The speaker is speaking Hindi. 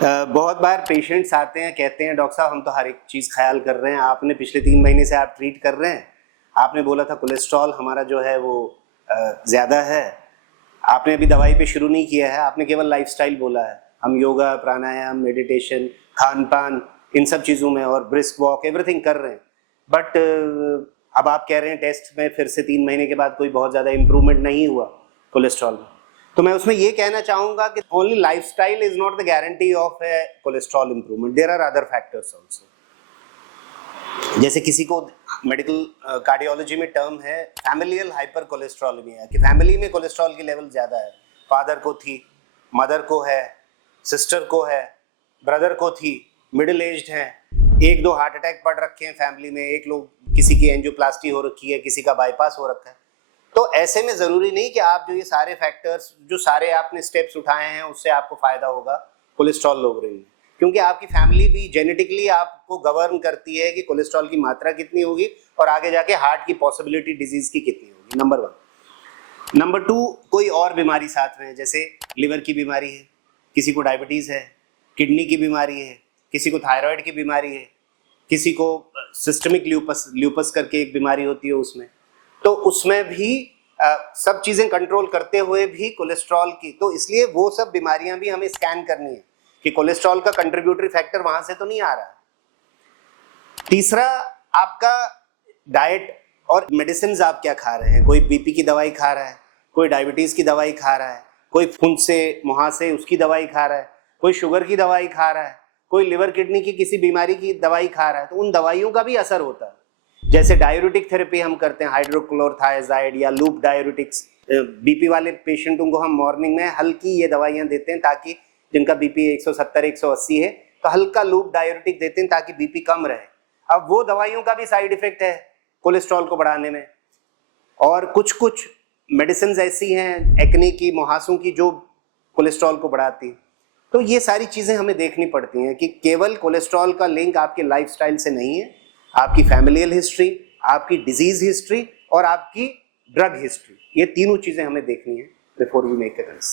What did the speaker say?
बहुत बार पेशेंट्स आते हैं, कहते हैं डॉक्टर साहब हम तो हर एक चीज़ ख्याल कर रहे हैं, आपने पिछले 3 महीने से आप ट्रीट कर रहे हैं, आपने बोला था कोलेस्ट्रॉल हमारा जो है वो ज़्यादा है, आपने अभी दवाई पे शुरू नहीं किया है, आपने केवल लाइफस्टाइल बोला है। हम योगा, प्राणायाम, मेडिटेशन, खान पान, इन सब चीज़ों में और ब्रिस्क वॉक एवरीथिंग कर रहे हैं, बट अब आप कह रहे हैं टेस्ट में फिर से 3 महीने के बाद कोई बहुत ज़्यादा इम्प्रूवमेंट नहीं हुआ कोलेस्ट्रॉल में। तो मैं उसमें ये कहना चाहूँगा कि only lifestyle is not the guarantee of a cholesterol improvement, there are other factors also. जैसे किसी को मेडिकल कार्डियोलॉजी में टर्म है फैमिलियल हाइपर कोलेस्ट्रॉलेमिया, कि फैमिली में कोलेस्ट्रॉल की लेवल ज़्यादा है, फादर को थी, मदर को है, सिस्टर को है, ब्रदर को थी, मिडिल एज्ड हैं, 1-2 हार्ट अटैक पड़ रखे हैं फैमिली में, एक लोग किसी की एंजियोप्लास्टी हो रखी है, किसी का बाईपास हो रखा है। तो ऐसे में ज़रूरी नहीं कि आप जो ये सारे फैक्टर्स, जो सारे आपने स्टेप्स उठाए हैं, उससे आपको फ़ायदा होगा कोलेस्ट्रॉल लो रेंज में, क्योंकि आपकी फैमिली भी जेनेटिकली आपको गवर्न करती है कि कोलेस्ट्रॉल की मात्रा कितनी होगी और आगे जाके हार्ट की पॉसिबिलिटी डिजीज़ की कितनी होगी, नंबर 1। नंबर 2, कोई और बीमारी साथ में है, जैसे लिवर की बीमारी है, किसी को डायबिटीज़ है, किडनी की बीमारी है, किसी को थायराइड की बीमारी है, किसी को सिस्टमिक ल्यूपस करके एक बीमारी होती है उसमें, तो उसमें भी सब चीज़ें कंट्रोल करते हुए भी कोलेस्ट्रॉल की, तो इसलिए वो सब बीमारियां भी हमें स्कैन करनी है कि कोलेस्ट्रॉल का कंट्रीब्यूटरी फैक्टर वहां से तो नहीं आ रहा। तीसरा, आपका डाइट और मेडिसिन आप क्या खा रहे हैं, कोई बीपी की दवाई खा रहा है, कोई डायबिटीज़ की दवाई खा रहा है, कोई फुंसे मुहासे उसकी दवाई खा रहा है, कोई शुगर की दवाई खा रहा है, कोई लिवर किडनी की किसी बीमारी की दवाई खा रहा है, तो उन दवाइयों का भी असर होता है। जैसे डायूरेटिक थेरेपी हम करते हैं, हाइड्रोक्लोरोथायजाइड या लूप डायूरेटिक्स, बीपी वाले पेशेंटों को हम मॉर्निंग में हल्की ये दवाइयाँ देते हैं ताकि, जिनका बीपी 170-180 है, तो हल्का लूप डायूरेटिक देते हैं ताकि बीपी कम रहे। अब वो दवाइयों का भी साइड इफेक्ट है कोलेस्ट्रॉल को बढ़ाने में। और कुछ कुछ मेडिसिन ऐसी हैं एक्ने की, मुहासों की, जो कोलेस्ट्रॉल को बढ़ाती। तो ये सारी चीज़ें हमें देखनी पड़ती हैं कि केवल कोलेस्ट्रॉल का लिंक आपके लाइफस्टाइल से नहीं है, आपकी फैमिलियल हिस्ट्री, आपकी डिजीज हिस्ट्री और आपकी ड्रग हिस्ट्री, ये तीनों चीज़ें हमें देखनी है before we make a Kans.